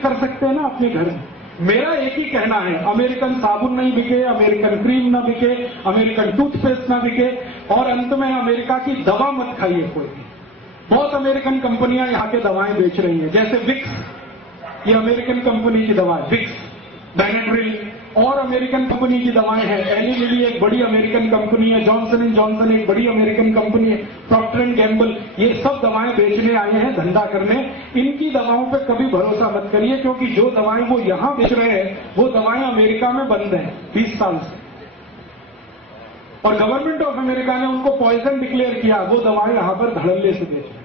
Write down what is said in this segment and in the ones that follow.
ठीक कर सकते हैं ना अपने घर में। मेरा एक ही कहना है, अमेरिकन साबुन नहीं बिके, अमेरिकन क्रीम ना बिके, अमेरिकन टूथपेस्ट ना बिके, और अंत में अमेरिका की दवा मत खाइए कोई भी। बहुत अमेरिकन कंपनियां यहाँ के दवाएं बेच रही हैं, जैसे विक्स, ये अमेरिकन कंपनी की दवा है विक्स, बेनेड्रिल, और अमेरिकन कंपनी की दवाएं हैं, एली लिली एक बड़ी अमेरिकन कंपनी है, जॉनसन एंड जॉनसन एक बड़ी अमेरिकन कंपनी है, प्रॉक्टर एंड गैम्बल, ये सब दवाएं बेचने आए हैं, धंधा करने। इनकी दवाओं पे कभी भरोसा मत करिए, क्योंकि जो दवाएं वो यहां बेच रहे हैं वो दवाएं अमेरिका में बंद हैं 20 साल से, और गवर्नमेंट ऑफ अमेरिका ने उनको पॉइजन डिक्लेयर किया, वो दवाएं यहां पर धड़ल्ले से बेच रहे हैं।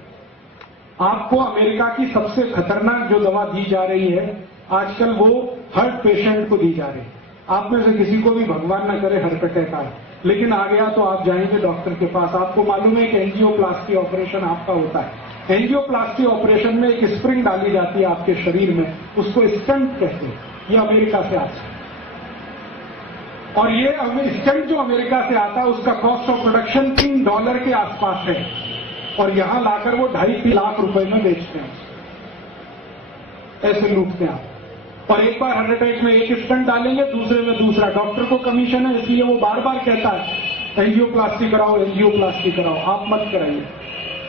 आपको अमेरिका की सबसे खतरनाक जो दवा दी जा रही है आजकल, वो हार्ट पेशेंट को दी जा रही है। आप में से किसी को भी भगवान न करे हार्ट अटैक आए, लेकिन आ गया तो आप जाएंगे डॉक्टर के पास, आपको मालूम है कि एंजियोप्लास्टी ऑपरेशन आपका होता है। एंजियोप्लास्टी ऑपरेशन में एक स्प्रिंग डाली जाती है आपके शरीर में, उसको स्टंट कहते हैं, ये अमेरिका से आता है। और ये स्टंट जो अमेरिका से आता है उसका कॉस्ट ऑफ प्रोडक्शन $3 के आसपास है, और यहां लाकर वो 2.5-3 लाख रुपए में बेचते हैं, ऐसे लूटते हैं आप। और एक बार हार्ट अटैक में एक स्टंट डालेंगे, दूसरे में दूसरा, डॉक्टर को कमीशन है, इसलिए वो बार बार कहता है एंजियोप्लास्टी कराओ, एंजियोप्लास्टी कराओ, आप मत कराइए।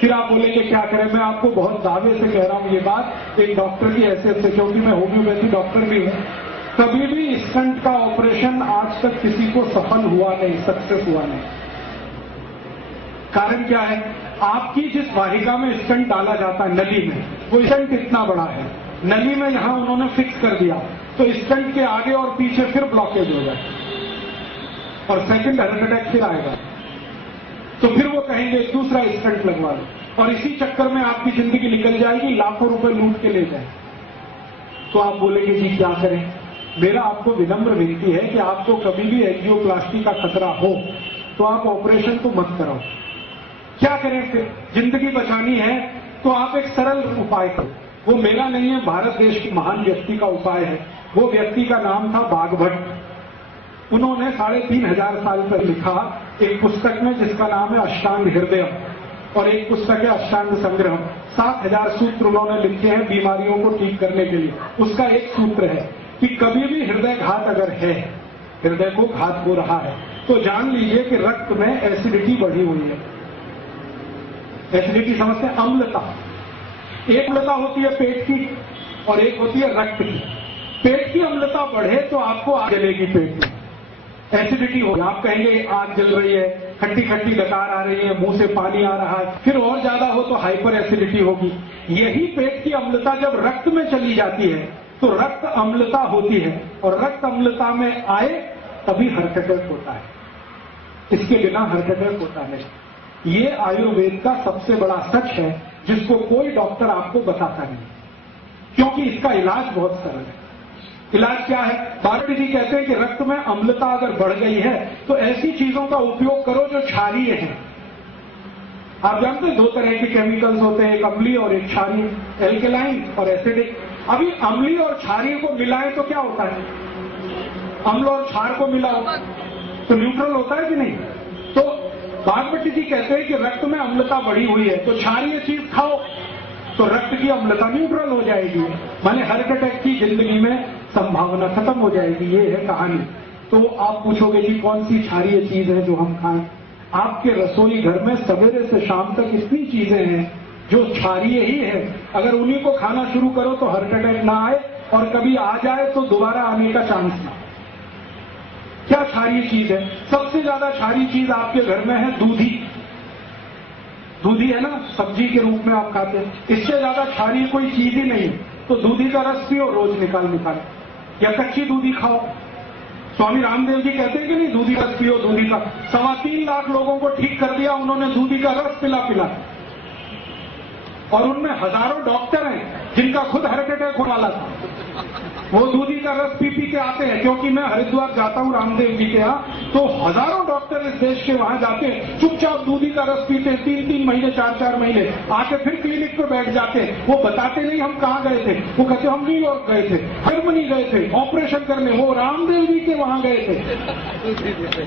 फिर आप बोलेंगे क्या करें, मैं आपको बहुत दावे से कह रहा हूं ये बात एक डॉक्टर की हैसियत से, क्योंकि मैं होम्योपैथी डॉक्टर भी हूं, कभी भी स्टंट का ऑपरेशन आज तक किसी को सफल हुआ नहीं, सक्सेस हुआ नहीं। कारण क्या है, आपकी जिस वाहिका में स्टंट डाला जाता है नली में, वो स्टंट इतना बड़ा है, नली में यहां उन्होंने फिक्स कर दिया, तो स्टंट के आगे और पीछे फिर ब्लॉकेज हो जाए और सेकंड हार्ट अटैक फिर आएगा, तो फिर वो कहेंगे दूसरा स्टंट लगवा लो, और इसी चक्कर में आपकी जिंदगी निकल जाएगी, लाखों रुपए लूट के ले जाए। तो आप बोलेंगे जी क्या करें। मेरा आपको विनम्र विनती है कि आपको कभी भी एंजियोप्लास्टी का खतरा हो तो आप ऑपरेशन तो मत कराओ। क्या करें फिर, जिंदगी बचानी है तो आप एक सरल उपाय करो। वो मेरा नहीं है, भारत देश की महान व्यक्ति का उपाय है। वो व्यक्ति का नाम था बागभट्ट। उन्होंने 3500 साल पहले लिखा एक पुस्तक में जिसका नाम है अष्टांग हृदय, और एक पुस्तक है अष्टांग संग्रह। 7000 सूत्र उन्होंने लिखे हैं बीमारियों को ठीक करने के लिए। उसका एक सूत्र है कि कभी भी हृदय घात अगर है, हृदय को घात हो रहा है, तो जान लीजिए कि रक्त में एसिडिटी बढ़ी हुई है। एसिडिटी समझते हैं, अम्लता। एक अम्लता होती है पेट की और एक होती है रक्त की। पेट की अम्लता बढ़े तो आपको आग जलेगी, पेट में एसिडिटी होगी, आप कहेंगे आग जल रही है, खट्टी खट्टी डकार आ रही है, मुंह से पानी आ रहा है। फिर और ज्यादा हो तो हाइपर एसिडिटी होगी। यही पेट की अम्लता जब रक्त में चली जाती है तो रक्त अम्लता होती है, और रक्त अम्लता में आए तभी हार्ट अटैक होता है, इसके बिना हार्ट अटैक होता नहीं। ये आयुर्वेद का सबसे बड़ा सच है जिसको कोई डॉक्टर आपको बताता नहीं, क्योंकि इसका इलाज बहुत सरल है। इलाज क्या है, बागवती जी कहते हैं कि रक्त में अम्लता अगर बढ़ गई है तो ऐसी चीजों का उपयोग करो जो क्षारीय है। आप जानते हैं 2 तरह के केमिकल्स होते हैं, एक अम्लीय और एक क्षारीय, एल्केलाइन और एसिडिक। अभी अम्लीय और क्षारीय को मिलाएं तो क्या होता है, अम्ल और क्षार को मिलाओ तो न्यूट्रल होता है कि नहीं। तो बागवती जी कहते हैं कि रक्त में अम्लता बढ़ी हुई है तो क्षारीय चीज खाओ तो रक्त की अम्लता न्यूट्रल हो जाएगी, माने हार्ट अटैक की जिंदगी में संभावना खत्म हो जाएगी। ये है कहानी। तो आप पूछोगे जी कौन सी क्षारीय चीज है जो हम खाएं। आपके रसोई घर में सवेरे से शाम तक इतनी चीजें हैं जो क्षारीय ही है, अगर उन्हीं को खाना शुरू करो तो हार्ट अटैक ना आए, और कभी आ जाए तो दोबारा आने का चांस ना। क्या क्षारीय चीज है, सबसे ज्यादा क्षारीय चीज आपके घर में है दूधी। दूधी है ना, सब्जी के रूप में आप खाते हैं, इससे ज्यादा क्षारीय कोई चीज ही नहीं। तो दूधी का रस पियो रोज निकाल, या कच्ची दूधी खाओ। स्वामी रामदेव जी कहते हैं कि नहीं, दूधी का रस पियो, दूधी का 3.25 लाख लोगों को ठीक कर दिया उन्होंने दूधी का रस पिला, और उनमें हजारों डॉक्टर हैं जिनका खुद हार्ट अटैक होने वाला था, वो दूधी का रस पी के आते हैं। क्योंकि मैं हरिद्वार जाता हूं रामदेव जी के यहाँ, तो हजारों डॉक्टर इस देश के वहां जाते हैं, चुपचाप दूधी का रस पीते हैं 3-3 महीने 4-4 महीने, आके फिर क्लिनिक पे बैठ जाते हैं। वो बताते नहीं हम कहाँ गए थे, वो कहते हम न्यूयॉर्क गए थे, जर्मनी गए थे ऑपरेशन करने, वो रामदेव जी के वहां गए थे।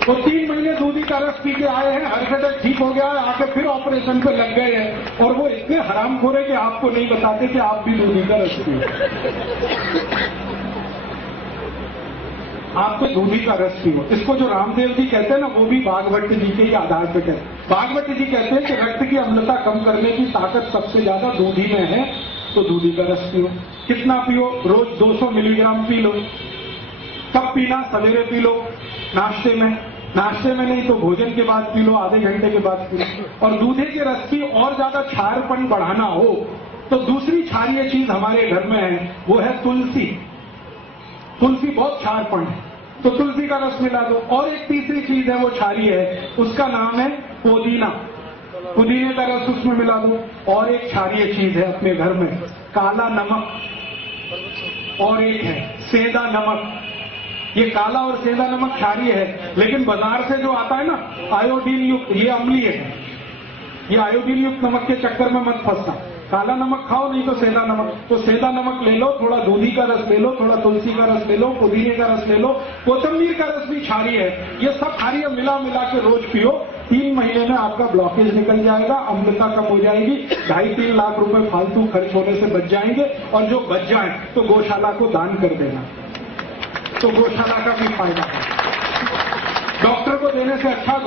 वो 3 महीने दूधी का रस पी के आए हैं, हार्ट अटैक ठीक हो गया है, आके फिर ऑपरेशन पे लग गए हैं। और वो इतने हरामखोर है कि आपको नहीं बताते कि आप भी दूधी का रस पियो। आपको दूधी का रस पियो। इसको जो रामदेव जी कहते हैं ना, वो भी भागवत जी के ही आधार पर कहते हैं। भागवत जी कहते हैं कि रक्त की अम्लता कम करने की ताकत सबसे ज्यादा दूधी में है, तो दूधी का रस पियो। कितना पियो? रोज 200 मिलीग्राम पी लो। कब पीना? सवेरे पी लो, नाश्ते में नहीं तो भोजन के बाद पी लो, आधे घंटे के बाद पी लो। और दूधे के रस की और ज्यादा क्षारपन बढ़ाना हो तो दूसरी क्षारीय चीज हमारे घर में है, वो है तुलसी। तुलसी बहुत क्षारपन है, तो तुलसी का रस मिला दो। और एक तीसरी चीज है, वो क्षारीय है, उसका नाम है पुदीना। पुदीने का रस उसमें मिला दो। और एक क्षारीय चीज है अपने घर में, काला नमक। और एक है सेंधा नमक। ये काला और सेंधा नमक क्षारीय है, लेकिन बाजार से जो आता है ना आयोडीन युक्त, ये अम्लीय है। ये आयोडीन युक्त नमक के चक्कर में मत फंसना। काला नमक खाओ, नहीं तो सेंधा नमक। तो सेंधा नमक ले लो, थोड़ा दूधी का रस ले लो, थोड़ा तुलसी का रस ले लो, पुदीने का रस ले लो, कोतंबीर का रस भी क्षारीय है। ये सब क्षारीय मिला के रोज पियो। 3 महीने में आपका ब्लॉकेज निकल जाएगा, अम्लता कम हो जाएगी, 2.5-3 लाख रुपए फालतू खर्च होने से बच जाएंगे। और जो बच जाए तो गौशाला को दान कर देना, तो गौशाला का भी फायदा है। डॉक्टर को देने से अच्छा